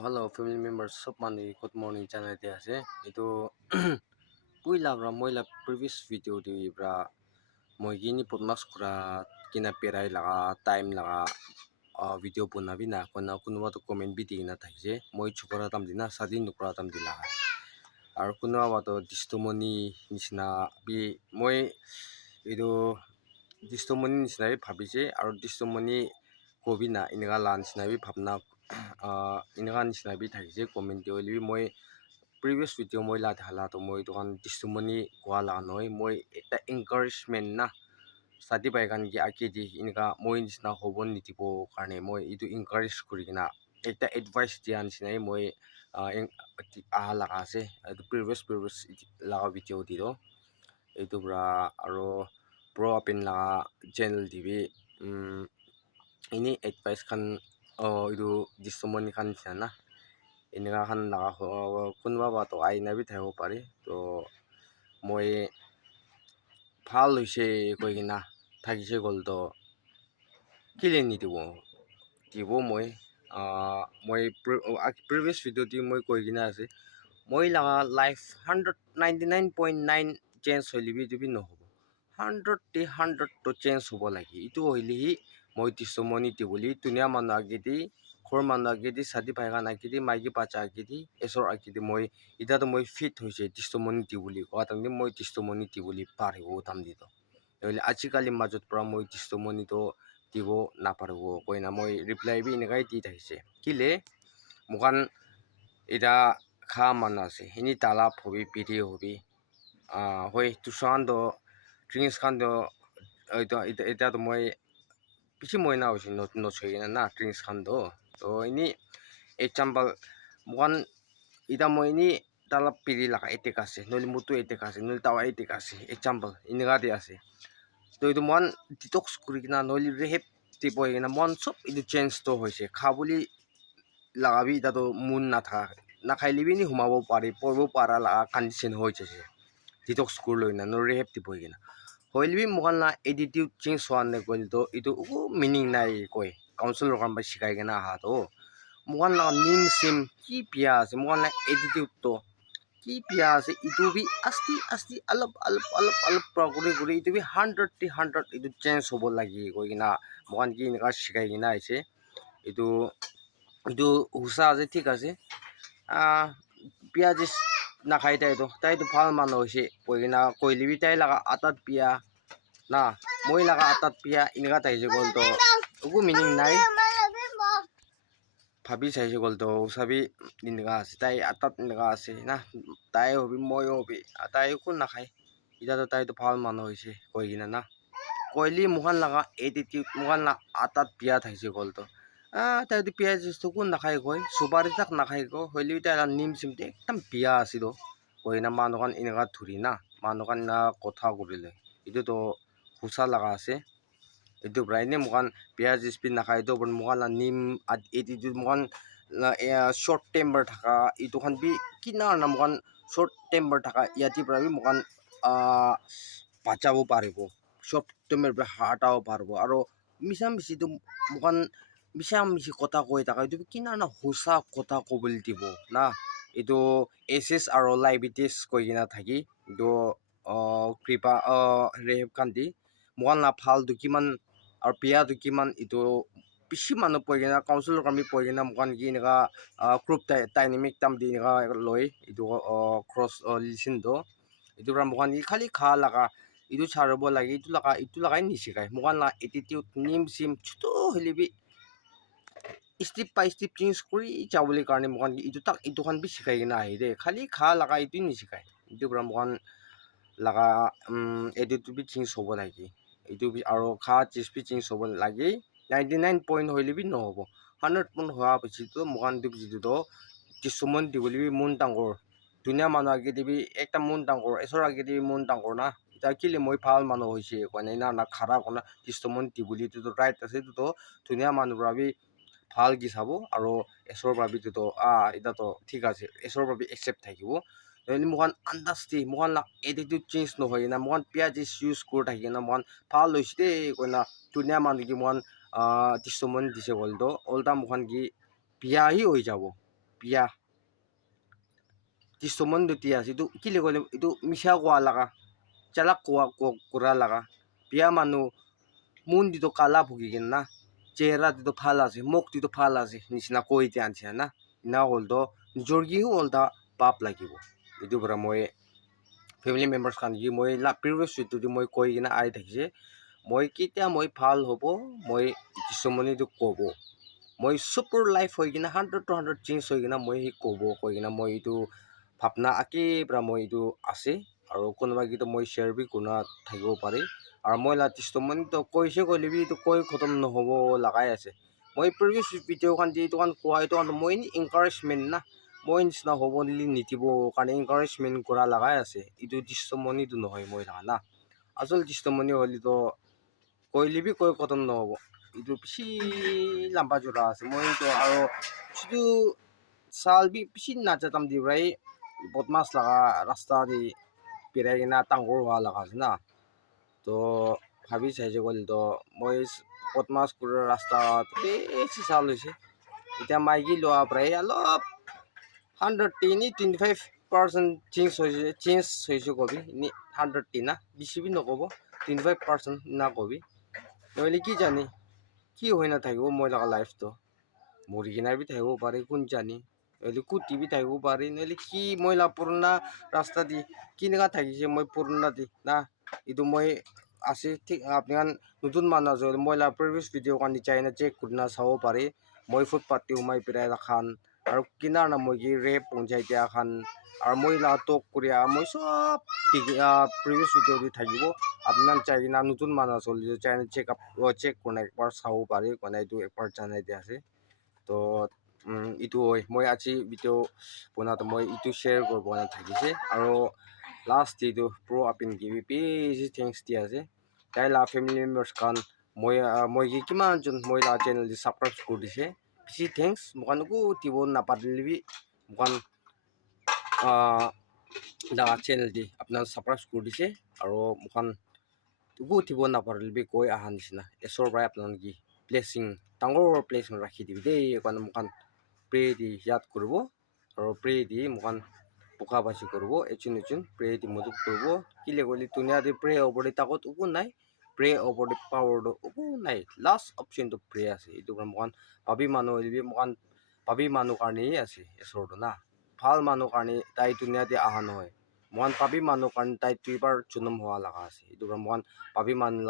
hello family members sab mani good morning channel te ase etu puila bra moila previous video de bra moi gini podmas kura kina perai laga time laga video buna bina kona kunwa to comment bi dina thakje moi chukora tam dina sadin nukra tam dila ar kunwa wa to distomoni nisna bi moi etu distomoni nisna bi bhabije ar distomoni kobina inaga lan nisna bi bhabna inaga nisna bi thakije comment de oli moi previous video moi la dhala to moi to kan testimony kwa la noi moi ekta encouragement na sadi bai kan gi akedi inga moi nisna hobon nitibo karne moi itu encourage kurigina ekta advice dia nisna moi la ase itu previous la video di do itu bra aro pro open la channel tv ini advice kan itu testimony kan sana এনেকা খান লগা কোনোবা বাটো আইনা B থাকিব পাৰি তো মই ভাল হৈছে কৈ কিনা থাকিছে গ'ল তো কেলে নিদিব দিব মই প্ৰিভিয়াছ ভিডিঅ'টি মই কৈ কিনা আছে মই লগা লাইফ 199.9 চেঞ্জ হ'লে বি নহ'ব 100 চেঞ্জ হ'ব লাগে এইটো হ'লেহি মই টিচমনি দিবলৈ ধুনীয়া মানুহ আগেদি ঘৰ মানুহ আগেদি চাদি ভাইগান আগেদি মাইকী বাচ্চা আগেদি এচৰ আগেদি মই এতিয়াতো মই ফিট হৈছে টিচমনি দিবলৈ কোৱা তাৰমানে মই টিচমনি দিবলৈ পাৰিব তামদিতো নহ'লে আজিকালি মাজত পৰা মই টিচমনিটো দিব নাপাৰিব কৈ না মই ৰিপ্লাই বি এনেকাই দি থাকিছে কিলে মোকান এটা খা মানুহ আছে সেইনি তালাপ হবি পিৰি হবি হয় তুচানটো ড্ৰিংকছ খানটো এতিয়াতো মই পিছি মই না হৈছে নচয় না ড্ৰিংকছ খানটো তো ini example mukan ita mo ini talap pili laka etik ase noli mutu etik ase noli tawa etik ase example ini gadi ase to itu muan detox kuri kina noli rehab tipo kina muan sob itu change to hoise khabuli lagabi ita to mun na tha na khaili bi ni humabo pari porbo para la condition hoise detox kurloi na no rehab tipo kina hoil bi mukan la attitude change wan ne kol to itu meaning nai koi council kan ba sikai kena ha to mukan la nim sim ki pia ase mukan la attitude to ki pia ase itu bi asti alap progress itu bi 100 itu change hobo lagi koi kina mukan ki nika sikai kena aise itu husa ase thik ase piajis nakhai tai to phal man hoise koi kina koili bi tai laga atat pia na moi laga atat pia inga tai je gol to ugu meaning nai ভাবি চাইছে গ'ল তো চাবি এনেকা আছে তাই আটাত এনেকা আছে না তাই হবি মই হবি তাই একো নাখায় এতিয়াতো তাইতো ভাল মানুহ হৈছে কৈ কিনে না কইলি মুখান লগা এটিটিউড মুখান আটাত বিয়া থাকিছে গ'ল তো তাইতো পিয়াজ কোন নাখায় কয় চুপাৰি তাক নাখায় কয় হ'লেও তাই নিম চিমতে একদম বিয়া আছিল কৈ না মানুহখন এনেকা ধৰি না মানুহখন কথা কৰিলে এইটোতো সঁচা লগা আছে itu braine mukan piaz spin na kai to bon mukan la nim attitude mukan short temper thaka itu kan bi kinar na mukan short temper thaka yati prabi mukan bachabo paribo short temper be hatao paribo aro misam bisi tu mukan misam bisi kota koi taka itu kinar na husa kota kobul dibo na itu ss aro liabilities koi kina thaki do kripa rehab kandi mukan la phal du kiman আর পিয়া তো কিমান ইটো বেছি মানুহ পৰি কিনে কাউন্সিলৰ আমি পৰি কিনে মুখান কি এনেকা গ্ৰুপ ডাইনামিক টাইম দি এনেকা লৈ এইটো ক্ৰছ লিচনটো এইটোৰ পৰা মুখান খালি খা লগা এইটো চাৰব লাগে এইটো লগাই নিশিকায় মুখান লা এটিটিউড নিম চিম ছোট হ'লে বি ষ্টেপ বাই ষ্টেপ চেঞ্জ কৰি যাবলৈ কাৰণে মুখান এইটো খান বি শিকাই কিনে আহি দে খালি খা লগা এইটো নিশিকায় এইটোৰ পৰা মুখান লগা এটিটিউড বি চেঞ্জ হ'ব লাগে itu aro kha chispি চেঞ্জ হ'ব লাগে 99 পইণ্ট হইলে বি নহব 100 পইণ্ট হোৱা পিছতো মুখান দিব যিটো কিছুমান দিবলৈ বি মন ডাঙৰ দুনিয়া মানুহ আগে দিবি একটা মন ডাঙৰ এছৰ আগে দিবি মন ডাঙৰ না এটা কিলে মই ভাল মানুহ হৈছে কয় না খাৰা কনা কিছুমান দিবলৈ তো ৰাইট আছে তো দুনিয়া মানুহ ভাবি ভাল কি চাব আৰু এছৰ ভাবি তো এটা তো ঠিক আছে এছৰ ভাবি একচেপ্ট থাকিব মুখান আন্দাজ মুখান এটিটিউড চেঞ্জ নহয় না মুখান পিয়াজ ইউজ কৰি থাকি না মুখান ভাল হৈছে দেই কৈ না ধুনীয়া মানুহ কি মুখান কিছুমান দিছে গ'ল তো ওল্টা মুখান কি বিয়াহি হৈ যাব বিয়া testimony dia itu kile ko itu misha ko alaka chalak ko kura laga biya manu mun dito kala bugigin na chera dito phala ase mok dito phala ase nisna koi tian sia na ina holdo jorgi holda pap lagibo itu bra moi family members kan gi moi la previous to di moi koi gina ai thakise moi kitia moi phal hobo moi testimony to kobo moi super life hoi gina 100 to 100 change hoi gina moi hi kobo koi gina moi itu ভাবনা আঁকি পৰা মই এইটো আছে আৰু কোনোবা গীত মই share B কোনা থাকিব পাৰি আৰু মই টেষ্টিমনিটো কৈছে ক'লেবি এইটো কৈ খতম নহ'ব লগাই আছে মই প্ৰিভিয়াছ ভিডিঅ' খান এইটো কান কোৱা এইটো মই এনকাৰেজমেণ্ট না মই নিচিনা হ'ব নিদিব কাৰণে এনকাৰেজমেণ্ট কৰা লগাই আছে এইটো টেষ্টিমনিটো নহয় মই লগা না আচল টেষ্টিমনি হ'লেতো কৈলেবি কৈ খতম নহ'ব এইটো বেছি লাম্বা জোৰা আছে মই এইটো আৰু যিটো চাল বি বেছি নাজাতাম দি প্ৰায় বদমাছ লগা ৰাস্তা দি পেৰাই কিনা টাংগৰ হোৱা লগা আছে না তো ভাবি চাইছে ক'লেতো মই বদমাছ কৰা ৰাস্তা বেছি চাল হৈছে এতিয়া মাইকী লোৱা প্ৰায় অলপ 125% চেঞ্জ হৈছে কবি এনে 100 না বেছি বি নক'ব 25% না কবি নহ'লে কি জানি কি হৈ নাথাকিব মই লগা লাইফটো মৰি কিনাই বি থাকিব পাৰে কোন জানি নহ'লে কুটি বি থাকিব পাৰি নহ'লে কি মই পুৰণা ৰাস্তা দি কেনেকুৱা থাকিছে মই পুৰণা দি না এইটো মই আছে ঠিক আপোনাৰ নতুন মানুহ আছে মই প্ৰিভিয়াছ ভিডিঅ' কাৰণে চাইনা চেক কৰি না চাব পাৰি মই ফুটপাথটি সোমাই পেলাই খান আৰু কিনাৰ না মই কি ৰেপ পঞ্চায়ত খান আৰু মই টক কৰি মই চব প্ৰিভিয়াছ ভিডিঅ' দি থাকিব আপোনাৰ চাই কিনা নতুন মানুহ চলি চাইনা চেক কৰি একবাৰ চাব পাৰি মানে এইটো একবাৰ জানাই দিয়া আছে তো itu hoy moi achi video puna to moi itu share ko bona thakise aro last itu pro apin gi busy things ti ase tai la family members kan moi gi kiman jon moi la channel di subscribe kor dise busy thanks mokan ku tibon na padlibi mokan la channel di apna subscribe kor dise aro mokan ku tibon na padlibi koi ahan disna esor brai apnan gi blessing tangor blessing rakhi dibi dei kan mokan pray di yat করব আর pray di মোকান পোকা বাসি করব এচুন pray di মদত করব কিলে গলি দুনিয়া দি pray ওপরে তাকত উকু নাই pray ওপরে পাওয়ার উকু নাই লাস্ট অপশন তো pray আছে এটু মোকান ভাবি মানুহ হইবি মোকান ভাবি মানুহ কারণে আছে এসরটো না ভাল মানুহ কারণে তাই দুনিয়া দি আহা নহয় মোকান ভাবি মানুহ কারণে তাই দুইবার জন্ম হওয়া লাগা আছে এটু মোকান ভাবি মানুহ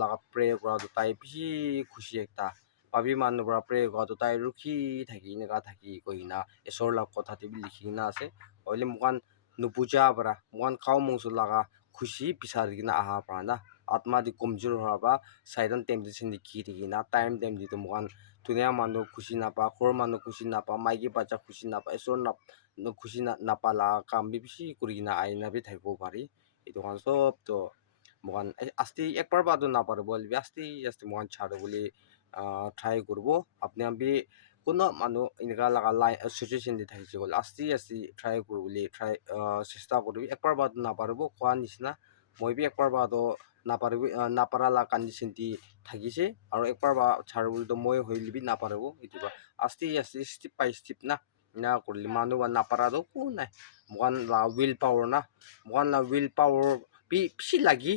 লাগা pray করা তাই বেশি খুশি একটা ভাবি মানুহ পৰা প্ৰে কৰাটো তাই ৰখি থাকি এনেকা থাকি কৈ না ঈশ্বৰ লাভ কথাটো লিখি কিনা আছে হ'লে মোকান নুবুজা পৰা মোকান খাওঁ মংচু লগা খুচি বিচাৰি কিনা আহা পৰা না আত্মা দি কমজোৰ হোৱা বা চাইডন টেম্পটেশ্যন দি ঘি থাকি না টাইম দিটো মোকান ধুনীয়া মানুহ খুচি নাপা সৰু মানুহ খুচি নাপা মাইকী বাচ্চা খুচি নাপা ঈশ্বৰ খুচি নাপালা কাম বি বেছি কৰি কিনা আইনা বি থাকিব পাৰি এইটো কাৰণ চবতো মোকান আস্তি একবাৰ বাদো নাপাৰিব আস্তি আস্তি মোকান ছাড়ো বুলি ট্রাই করব আপনি আমি কোনো মানুষ এনেকা লাগা সিচুয়েশন দি থাকিছে বলে আস্তে আস্তে ট্রাই করব বলে চেষ্টা করবি একবার বাদ না পারব কোয়া নিচিনা মই বি একবার বাদ না পারবি না পারালা কন্ডিশন দি থাকিছে আর একবার বা ছাড়ব বলে তো মই হইলিবি না পারব এটুবা আস্তে আস্তে স্টেপ বাই স্টেপ না করলে মানুষ না পারাদো কো নাই মোকান লা উইল পাওয়ার না মোকান লা উইল পাওয়ার বি বেশি লাগি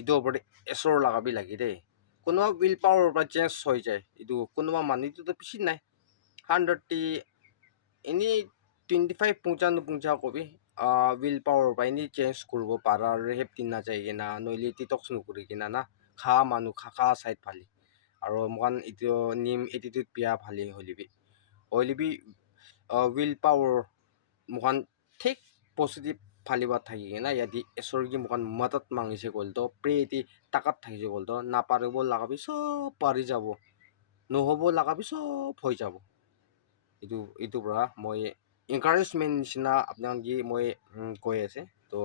ইটো ওপরে এসর লাগাবি লাগি দেই কোনোবা উইল পাওয়ার বা চেঞ্জ হৈ যায় এইটো কোনোবা মানুহটোতো বেছি নাই 100টি এনে 25 পঞ্চা কবি উইল পাওয়ার বা এনে চেঞ্জ কৰিব পাৰা হেপ্তি নাযায় কিনা নহ'লে ডিটক্স নকৰি কিনা না খা মানুহ খা চাইড ফালি আৰু মোকান এইটো নিম এটিটিউড বিয়া ফালি হলিবি উইল পাওয়াৰ মোকান ঠিক পজিটিভ ফালিবাত থাকি কিনা ইয়াদি ঈশ্বৰগী মোকান মদত মাঙিছে গ'লতো প্ৰে দি টাকাত থাকিছে গ'লতো নাপাৰিব লাগাবি চব পাৰি যাব নহ'ব লাগাবি চব হৈ যাব এইটো পৰা মই এনকাৰেজমেণ্ট নিচিনা আপোনাক মই কৈ আছে তো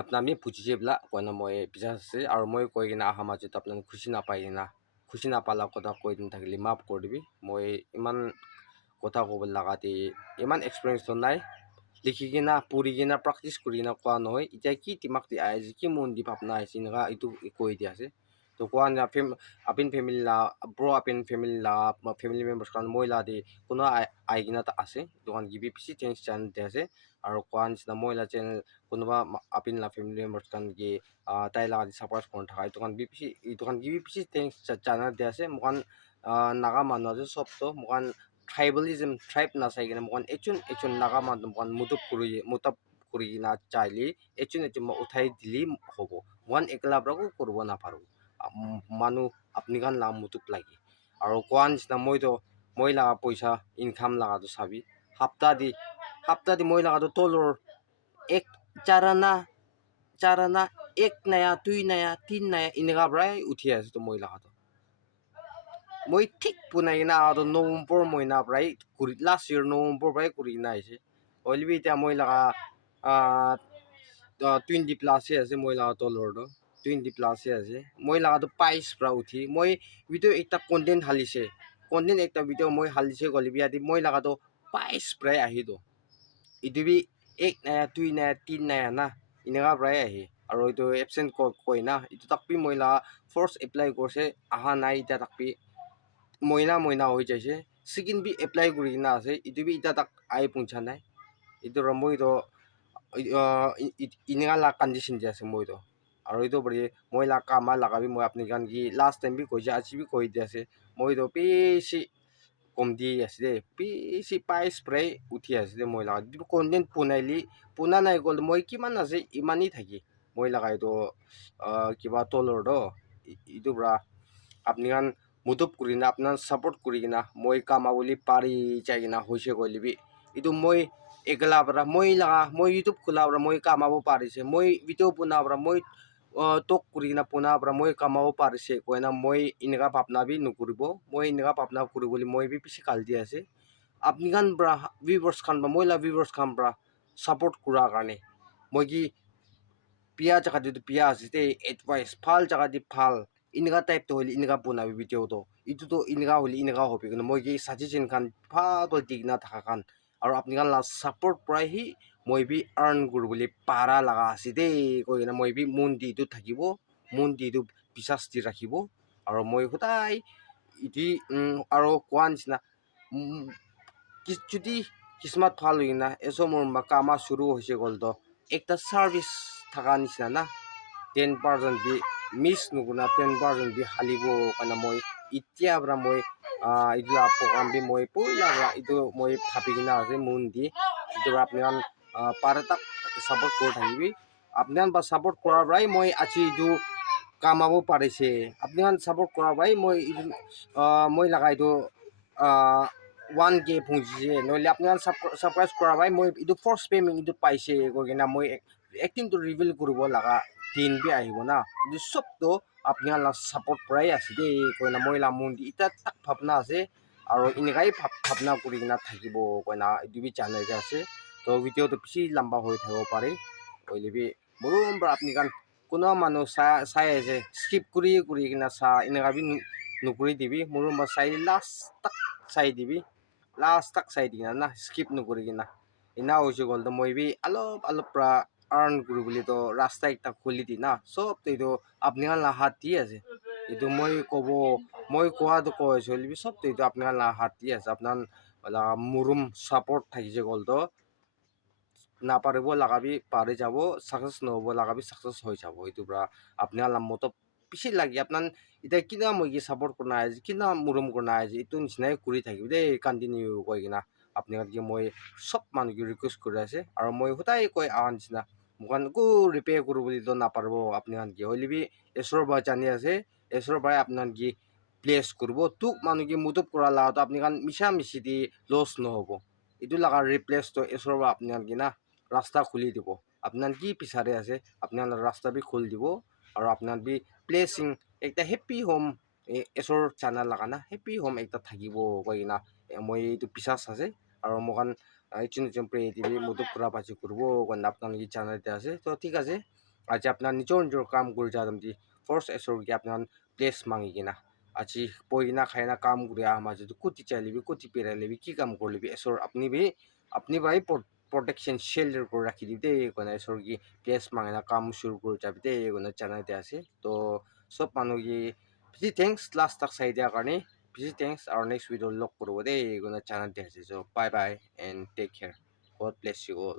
আপোনামি বুজিছে বোলা কয়না মই বিশ্বাস আছে আৰু মই কৈ কিনা অহা মাজত আপোনাক খুচি নাপাই কিনা খুচি নাপালা কথা কৈ থাকিলে মাফ কৰি দিবি মই ইমান কথা ক'ব লগাতে ইমান এক্সপিৰিয়েঞ্চটো নাই লিখি কিনা পঢ়ি কিনা প্ৰেক্টিচ কৰি কিনা কোৱা নহয় এতিয়া কি দিমাগ দি আহিছে কি মন দি ভাৱনা আহিছে এনেকুৱা এইটো কৈ দিয়া আছে তো to kuan na apin family la bro apin family la family members kan moi la di kuno ai gina ta ase to kan gibi pisi change chan te ase aro kuan na moi la channel kuno ba apin la family members kan gi tai la di support kon thai to kan bpc to kan gibi pisi change chana de ase mukan naga manu ase sob to mukan tribalism tribe na sai gina mukan echun naga manu mukan mutup kuri na chaili echun ma uthai dili hobo one ekla brago kurbo na paru manu apni kan la mutup lagi aro kuan na moi la poisa income laga to sabi hafta di moi laga to tolor ek charana ek naya tui naya tin naya inega brai uthi ase to moi laga to moi thik punai na to November moi na brai kuri last year November brai kuri na ase olbi ta moi laga 20 plus ase moi laga tolor do 20 plus ase moi laga to pais bra uthi moi video ekta content halise content ekta video moi halise golibi adi moi laga to pais brai ahi do idubi ek naya tui naya tin naya na inega brai ahi aro itu absent koi na itu takpi moi la first apply korse aha nai ita takpi moina hoi jaise second bi apply kuri na ase idubi ita tak ai pungcha nai itu moi do inega la condition dia ase moi do aro itu bari moi la kama lagabi moi apni kan gi last time bi koi ja achi bi koi dia ase moi do pesi komdi ase pesi pai spray uthi ase moi la content puna nai gol moi kiman ase imani thaki moi lagai do kiba tolor do itu bra apni kan mutup kurina apnan support kurina moi kama boli pari chaigina hoise golibi itu moi ekla bra moi youtube khula bra moi kama bo parise moi video puna bra moi tok kurina puna bra moi kama bo parise koina moi inega papna bi nukuribo moi inega papna kuriboli moi bi pisi kaldi ase apni kan bra viewers kan ba moi la viewers kan bra support kura karne moi gi pia jaga di pia asite advice phal jaga di phal inega type to holi inega puna video to itu to inega holi inega hobi kono moi gi suggestion kan pha to digna thaka kan aro apni kan la support prai hi moi bi earn gur boli para laga asite koi na moi bi mundi tu thakibo mundi tu bisas di rakhibo aro moi hutai iti aro kwans na যদি kismat phal hoina eso mor ma kama shuru hoise gol do ekta service thaka nisna na 10% bi miss nuguna 10% bi halibo kana moi itia bra moi idu program bi moi poila bra idu moi phapigina ase mundi idu apni kan paratak support kor thakibi apni kan ba support kora brai moi achi idu kamabo parise apni kan support kora brai moi idu moi lagai do 1k phungji noile apni kan surprise kora bhai moi idu first payment idu paise kogena moi acting to reveal kuribo laga tin bi ahibo na idu sob to apni kan la support prai aside koina moi la mundi ita tak bhabna ase aro inigai bhabna kurigina thakibo koina idu bi channel ja ase to video to bishi lamba hoi thabo pare oilebi morom bra apni kan kuno manu sai ase skip kuri gina sa inaga bi nukuri dibi morom ba sai last tak sai dibi last tak sai dina na skip nukuri gina ina hoise gol to moi bi alop pra earn kuri boli to rasta ekta khuli di na sob to itu apni kan la hat di ase itu moi kobo moi koha to ko ase libi sob to itu apni kan la hat di ase apnan la murum support thakise gol to না পাৰিব লাগাবি পাৰি যাব success নহব লাগাবি success হৈ যাব এইটো পৰা আপোনাৰ মত পিছি লাগি আপোনাৰ এতিয়া কিনা মই কি সাপোৰ্ট কৰা নাই কিনা মুৰুম কৰা নাই এইটো নিচিনাই কৰি থাকিব দেই কন্টিনিউ কৈ কিনা আপোনাৰ কি মই সব মানুহ কি ৰিকুৱেষ্ট কৰি আছে আৰু মই সদায় কৈ অহা নিচিনা মোক কো ৰিপেয়াৰ কৰো বুলি তো নাপাৰিব আপোনাৰ কি হলিবি এছৰ পৰা জানি আছে এছৰ পৰাই আপোনাৰ কি প্লেচ কৰিব তোক মানুহ কি মুটুপ কৰা লাগাতো আপুনি মিছা মিছি দি লছ নহব এইটো লগা ৰিপ্লেচ তো এছৰ পৰা আপোনাৰ কি না রাস্তা খুলি দিব আপনার কি পিছারে আছে আপনার রাস্তা বি খুল দিব আর আপনার বি প্লেসিং একটা হ্যাপি হোম এসর চানা লাগানা হ্যাপি হোম একটা থাকিব কই না মই এইটো বিশ্বাস আছে আর মকান ইচিন প্রে দিবি মতো পুরা পাচি করব কারণ আপনার কি চ্যানেলতে আছে তো ঠিক আছে আজ আপনার নিজের কাম করে যাম দি ফার্স্ট এসর কি আপনার প্লেস মাঙি কিনা আজি পয়না খাইনা কাম করে আমার যদি কুটি চাইলিবি কুটি পেরাইলিবি কি কাম করলিবি এসর আপনি ভাই protection shelter ko rakhi dite kona sorgi place mangena kam shuru kor jabite kona chana te ase to চব মানুহকে বেছি থেংকছ লাষ্ট তাক চাই দিয়াৰ কাৰণে বেছি থেংকছ আৰু নেক্সট ভিডিঅ' লগ কৰিব দেই এইগুলো চেনেল দিয়া আছে চ' bye bye and take care God bless you all